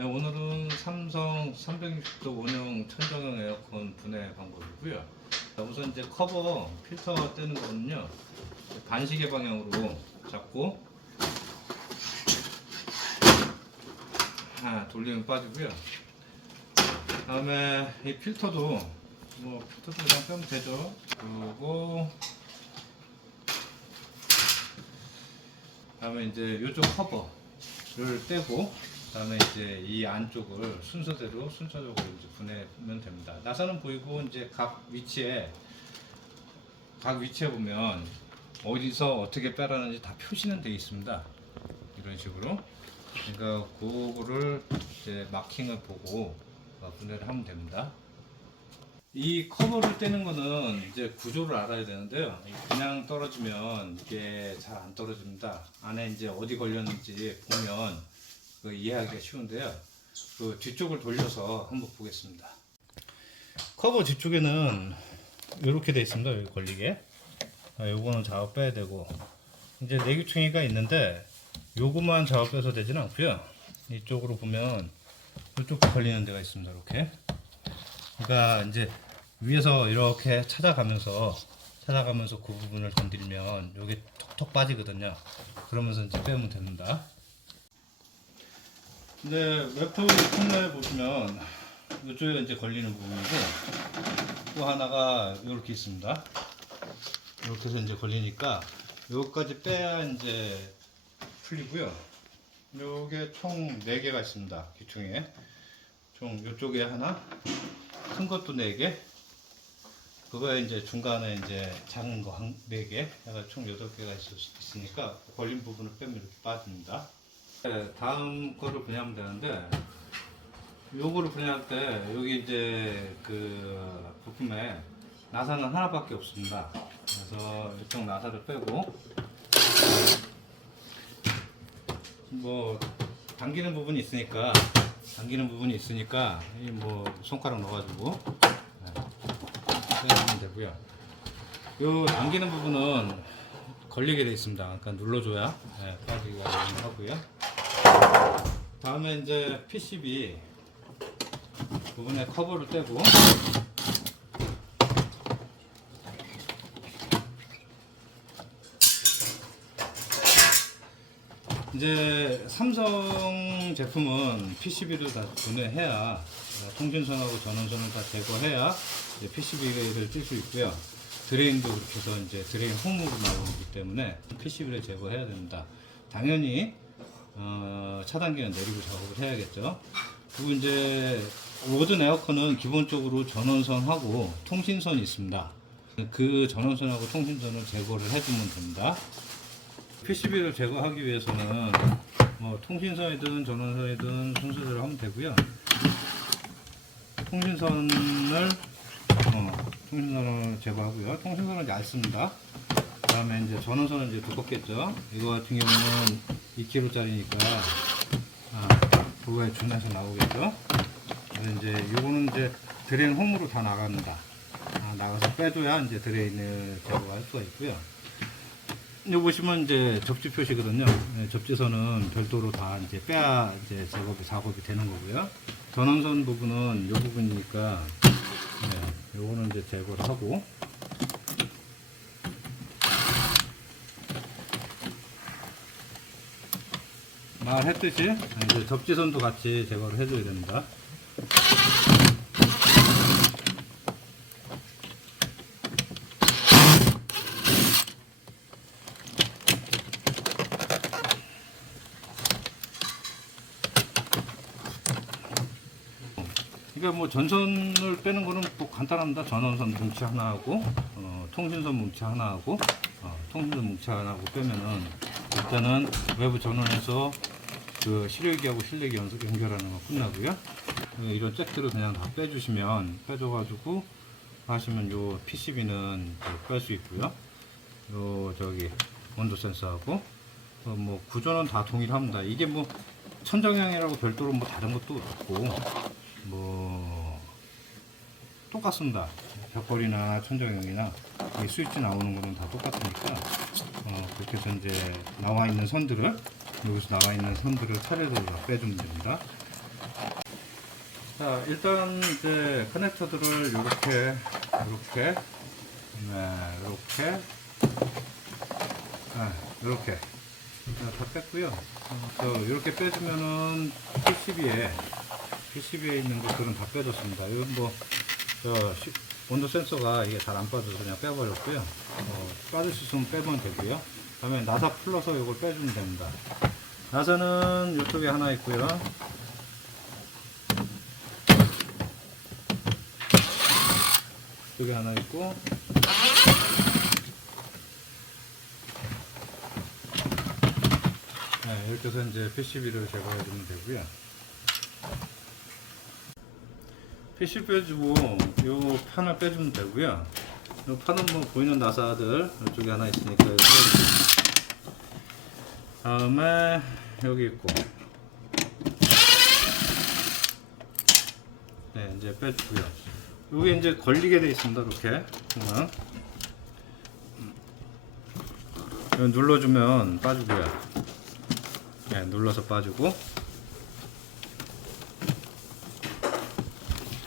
네, 오늘은 삼성 360도 원형 천정형 에어컨 분해 방법이고요. 자, 우선 이제 커버 필터 떼는 거는요. 반시계 방향으로 잡고 아, 돌리면 빠지고요. 다음에 이 필터도 뭐 필터도 그냥 빼면 되죠. 그리고 다음에 이제 이쪽 커버를 떼고 그다음에 이제 이 안쪽을 순서대로 순서적으로 이제 보내면 됩니다. 나사는 보이고 이제 각 위치에 각 위치에 보면 어디서 어떻게 빼라는지 다 표시는 되어 있습니다. 이런 식으로. 그러니까 그거를 이제 마킹을 보고 어, 분해를 하면 됩니다. 이 커버를 떼는 거는 이제 구조를 알아야 되는데요. 그냥 떨어지면 이게 잘 안 떨어집니다. 안에 이제 어디 걸렸는지 보면 그 이해하기가 쉬운데요. 그 뒤쪽을 돌려서 한번 보겠습니다. 커버 뒤쪽에는 이렇게 돼 있습니다. 여기 걸리게. 아, 요거는 작업 빼야 되고 이제 내기충이가 있는데 요거만 작업 빼서 되지는 않고요. 이쪽으로 보면 이쪽도 걸리는 데가 있습니다. 이렇게. 그러니까 이제 위에서 이렇게 찾아가면서 찾아가면서 그 부분을 건드리면 여기 톡톡 빠지거든요. 그러면서 이제 빼면 됩니다. 근데 웹툰 폰에 보시면 이쪽에 이제 걸리는 부분이고 또 하나가 이렇게 있습니다. 이렇게 해서 이제 걸리니까 여기까지 빼야 이제 풀리고요. 요게 총 4개가 있습니다. 기퉁에. 총 이쪽에 하나, 큰 것도 4개, 그거에 이제 중간에 이제 작은 거한 4개, 해가 총 8개가 있을 수 있으니까 걸린 부분을 빼면 이렇게 빠집니다. 네, 다음 거를 분해하면 되는데, 요거를 분해할 때, 여기 이제 그 부품에 나사는 하나밖에 없습니다. 그래서 이쪽 나사를 빼고, 뭐, 당기는 부분이 있으니까, 당기는 부분이 있으니까, 이 뭐, 손가락 넣어가지고, 빼면 되고요. 요 당기는 부분은 걸리게 되어 있습니다. 그러니까 눌러줘야 예, 빠지가 하고요. 다음에 이제 PCB 부분에 커버를 떼고 이제 삼성 제품은 PCB를 다 분해해야 어, 통신선하고 전원선을 다 제거해야 PCB를 뜰 수 있고요. 드레인도 그렇게 해서 이제 드레인 홈으로 나오기 때문에 PCB를 제거해야 됩니다. 당연히 어, 차단기는 내리고 작업을 해야겠죠. 그리고 이제 모든 에어컨은 기본적으로 전원선하고 통신선이 있습니다. 그 전원선하고 통신선을 제거를 해주면 됩니다. PCB를 제거하기 위해서는 뭐 통신선이든 전원선이든 순서대로 하면 되고요. 통신선을 어, 통신선을 제거하고요. 통신선은 얇습니다. 그 다음에 이제 전원선은 이제 두껍겠죠. 이거 같은 경우는 2kg짜리니까 아, 그거에 준해서 나오겠죠. 이제 요거는 이제 드레인 홈으로 다 나갑니다. 아, 나가서 빼줘야 이제 드레인을 제거할 수가 있고요. 여기 보시면 이제 접지 표시거든요. 네, 접지선은 별도로 다 이제 빼야 이제 작업이 작업이 되는 거고요. 전원선 부분은 이 부분이니까 네, 요거는 이제 제거를 하고 말했듯이 이제 접지선도 같이 제거를 해줘야 됩니다. 그러니까 뭐 전선을 빼는 거는 또 간단합니다. 전원선 뭉치 하나 하고 어, 통신선 뭉치 하나 하고 어, 통신선 뭉치 하나 하고 빼면은 일단은 외부 전원에서 그 실외기하고 실내기 연속 연결하는 거 끝나고요. 어, 이런 잭들을 그냥 다 빼주시면 빼줘가지고 하시면 요 PCB는 뺄 수 있고요. 요 저기 온도 센서하고 어, 뭐 구조는 다 동일합니다. 이게 뭐 천정형이라고 별도로 뭐 다른 것도 없고 뭐 똑같습니다. 벽걸이나 천정형이나 이 스위치 나오는 거는 다 똑같으니까 어, 그렇게 해서 이제 나와 있는 선들을 여기서 나와 있는 선들을 차례대로 다 빼주면 됩니다. 자, 일단 이제 커넥터들을 이렇게, 이렇게, 네, 이렇게, 네, 이렇게 다 뺐고요. 어, 저 이렇게 빼주면은 PCB에 PCB에 있는 것들은 다 빼줬습니다. 이건 뭐, 저 시- 온도 센서가 이게 잘 안 빠져서 그냥 빼버렸고요. 어, 빠질 수 있으면 빼면 되고요. 다음에 나사 풀러서 이걸 빼주면 됩니다. 나사는 이쪽에 하나 있고요. 이쪽에 하나 있고 네, 이렇게 해서 이제 PCB를 제거해 주면 되고요. PC 빼주고 요 판을 빼주면 되고요. 요 판은 뭐 보이는 나사들 이쪽에 하나 있으니까 빼주고 다음에 여기 있고 네 이제 빼주고요. 여기 이제 걸리게 돼 있습니다. 이렇게 보면 눌러주면 빠지고요. 네, 눌러서 빠지고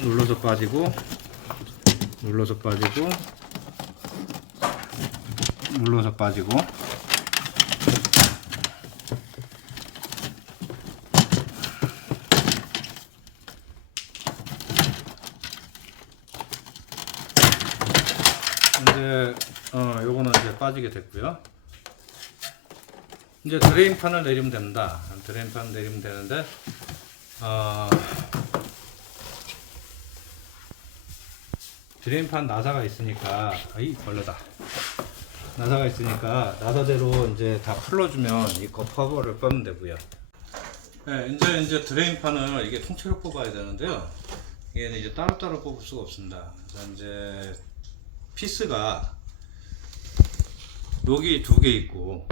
눌러서 빠지고 눌러서 빠지고 눌러서 빠지고 이제 어 요거는 이제 빠지게 됐고요. 이제 드레인판을 내리면 됩니다. 드레인판 내리면 되는데 어 드레인판 나사가 있으니까 아이 벌레다. 나사가 있으니까 나사대로 이제 다 풀어주면 이 겉커버를 빼면 되고요. 네, 이제 이제 드레인판을 이게 통째로 뽑아야 되는데요. 이게 이제 따로따로 뽑을 수가 없습니다. 그래서 이제 피스가 여기 두 개 있고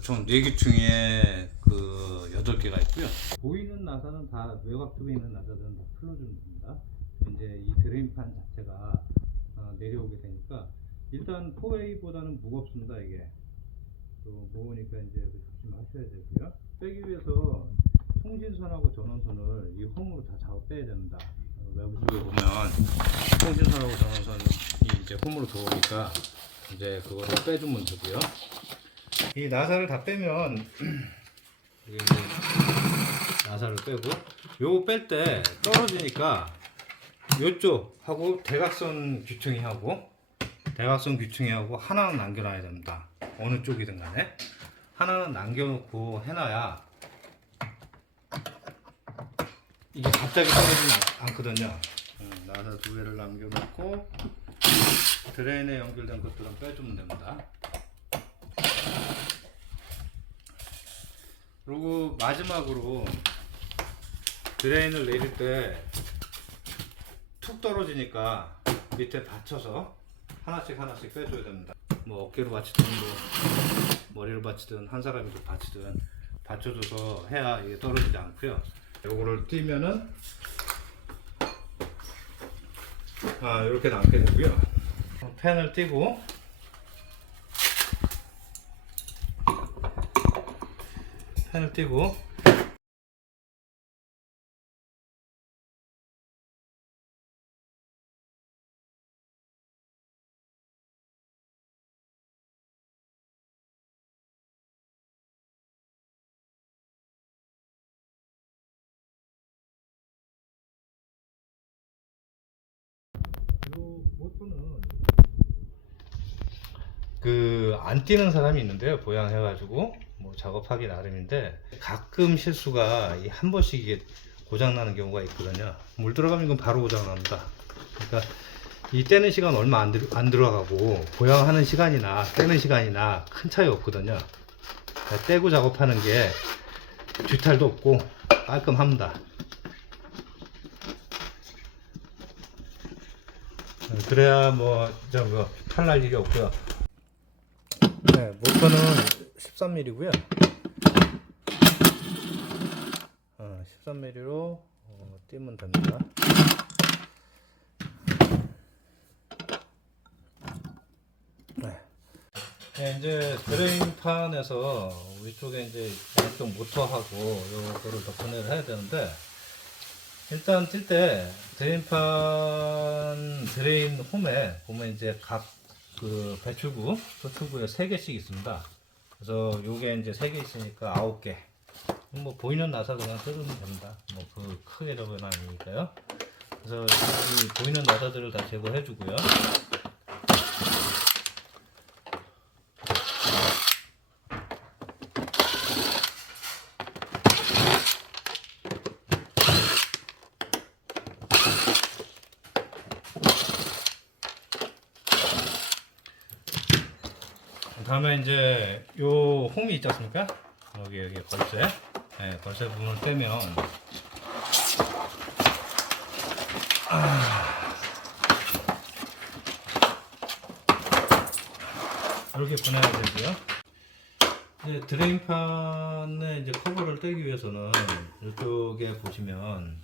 총 4개 중에 그 8개가 있고요. 보이는 나사는 다 외곽 쪽에 있는 나사들은 다 풀어주면 됩니다. 이제 이 드레인판 자체가 어, 내려오게 되니까 일단 4A보다는 무겁습니다 이게 또 무거우니까 이제 조심하셔야 되고요. 빼기 위해서 통신선하고 전원선을 이 홈으로 다 잡아 빼야 됩니다. 어, 외부 쪽에 보면 통신선하고 전원선이 이제 홈으로 들어오니까 이제 그거를 빼주면 되고요. 이 나사를 다 빼면 이게 이제 나사를 빼고 요거 뺄 때 떨어지니까 요쪽하고 대각선 귀퉁이 하고 대각선 귀퉁이 하고 하나는 남겨놔야 됩니다. 어느 쪽이든 간에 하나는 남겨놓고 해놔야 이게 갑자기 떨어지지 않- 않거든요. 음, 나사 두 개를 남겨놓고 드레인에 연결된 것들은 빼주면 됩니다. 그리고 마지막으로 드레인을 내릴 때 툭 떨어지니까 밑에 받쳐서 하나씩 하나씩 빼줘야 됩니다. 뭐 어깨로 받치든 뭐 머리로 받치든 한 사람이 도 받치든 받쳐줘서 해야 이게 떨어지지 않고요. 요거를 띄면은 아 이렇게 남게 되고요. 펜을 띄고 펜을 띄고 그 안 뛰는 사람이 있는데요. 보양해가지고 뭐 작업하기 나름인데 가끔 실수가 이 한 번씩 이게 고장 나는 경우가 있거든요. 물 들어가면 이건 바로 고장 납니다. 그러니까 이 떼는 시간 얼마 안, 들, 안 들어가고 보양하는 시간이나 떼는 시간이나 큰 차이 없거든요. 그러니까 떼고 작업하는 게 뒤탈도 없고 깔끔합니다. 어, 그래야 뭐저뭐 탈날 일이 없고요. 네, 모터는 13mm고요. 어, 13mm로 어, 띄면 됩니다. 네. 네, 이제 드레인판에서 위쪽에 이제 양쪽 모터하고 요거를 더 분해를 해야 되는데 일단 뛸 때 드레인판 드레인 홈에 보면 이제 각 그 배출구 소출구에 세 개씩 있습니다. 그래서 요게 이제 세개 있으니까 아홉 개. 뭐 보이는 나사 그냥 뜯으면 됩니다. 뭐 그 크게 적은 아니니까요. 그래서 이 보이는 나사들을 다 제거해 주고요. 다음에 이제 요 홈이 있지 않습니까? 여기 여기 걸쇠. 네, 걸쇠 부분을 떼면 아. 이렇게 분해가 되고요. 이제 드레인판의 이제 커버를 떼기 위해서는 이쪽에 보시면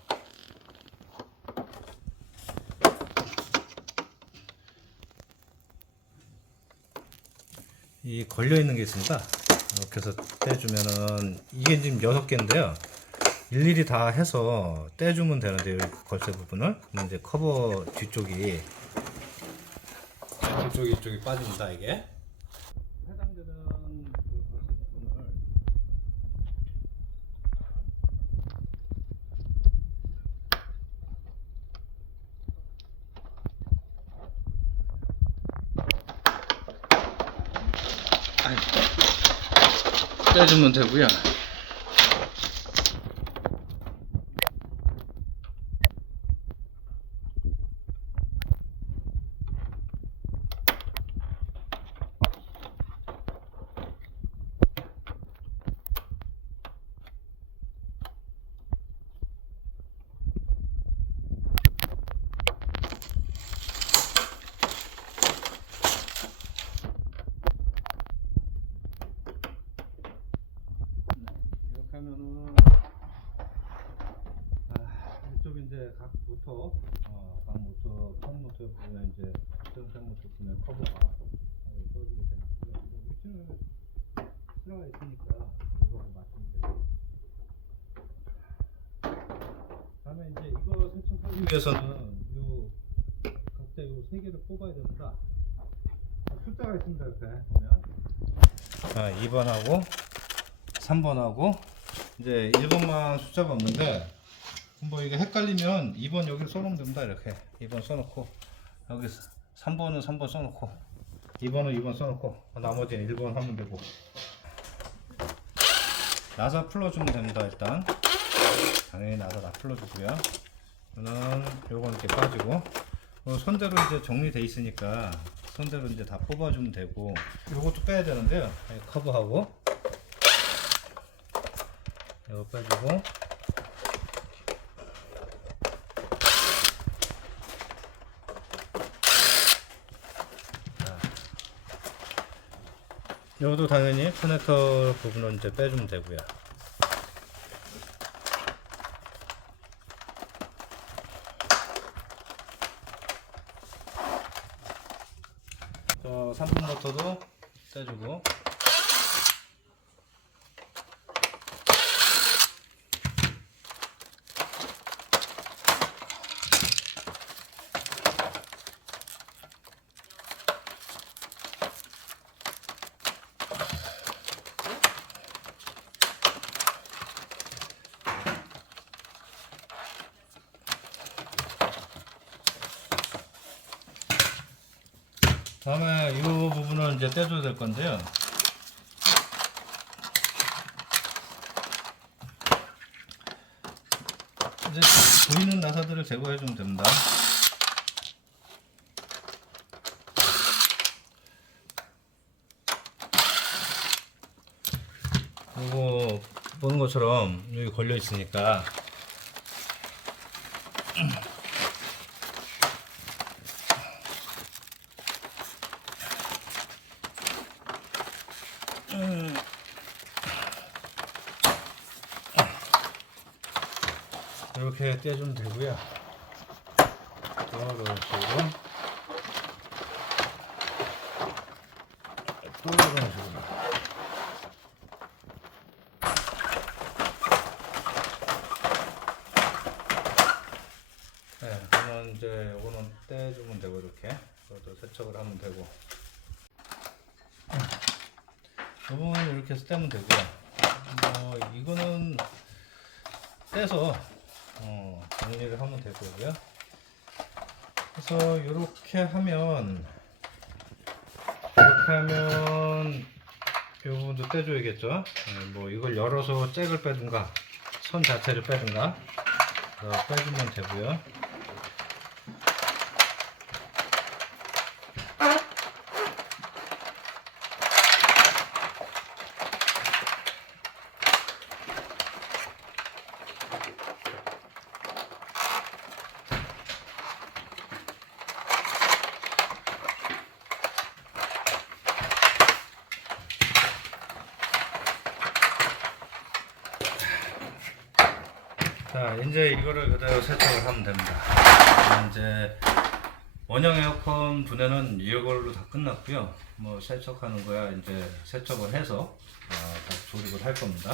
이 걸려 있는 게 있습니다. 이렇게 해서 떼주면은 이게 지금 여섯 개인데요. 일일이 다 해서 떼주면 되는데 요 걸쇠 부분을 이제 커버 뒤쪽이 뒤쪽이 이쪽이 빠집니다 이게. 해당되는 그 걸쇠 부분을 떼주면 되고요. 이렇게 하면은 아, 이쪽 이제 각 모터 어, 각 모터 큰 모터 보면 이제 전생 모터 보면 커버가 떠지게 되는 거죠. 위치는 들어가 있으니까 이거하고 맞추면 되고 다음에 이제 이거 세척하기 위해서는 요 각자 요세 개를 뽑아야 됩니다. 아, 숫자가 있습니다 이렇게 보면 자 2번하고 3번하고 이제 1번만 숫자가 없는데 뭐 이게 헷갈리면 2번 여기 써놓으면 됩니다 이렇게. 2번 써놓고 여기 3번은 3번 써놓고 2번은 2번 써놓고 나머지는 1번 하면 되고. 나사 풀어주면 됩니다 일단. 당연히 나사 다 풀어주고요. 저는 요건 이렇게 빠지고. 어, 손대로 이제 정리돼 있으니까 손대로 이제 다 뽑아주면 되고. 요것도 빼야 되는데요. 예, 커버하고 빼주고. 이것도 당연히 커넥터 부분을 이제 빼주면 되고요 저 3분 모터도 떼주고 다음에 이 부분을 이제 떼줘야 될 건데요. 이제 보이는 나사들을 제거해 주면 됩니다. 그리고 보는 것처럼 여기 걸려 있으니까 이렇게 떼주면 되고요. 또 이런 식으로 또 이런 식으로 그러면 이제 이거는 떼주면 되고 이렇게. 이것도 세척을 하면 되고. 이 부분 이렇게 떼면 되고요. 뭐 이거는 떼서 어, 정리를 하면 되고요. 그래서 이렇게 하면 이렇게 하면 이 부분도 떼줘야겠죠? 네, 뭐 이걸 열어서 잭을 빼든가 선 자체를 빼든가 어, 빼주면 되고요 자 이제 이거를 그대로 세척을 하면 됩니다. 이제 원형 에어컨 분해는 이걸로 다 끝났고요. 뭐 세척하는 거야 이제 세척을 해서 어, 다시 조립을 할 겁니다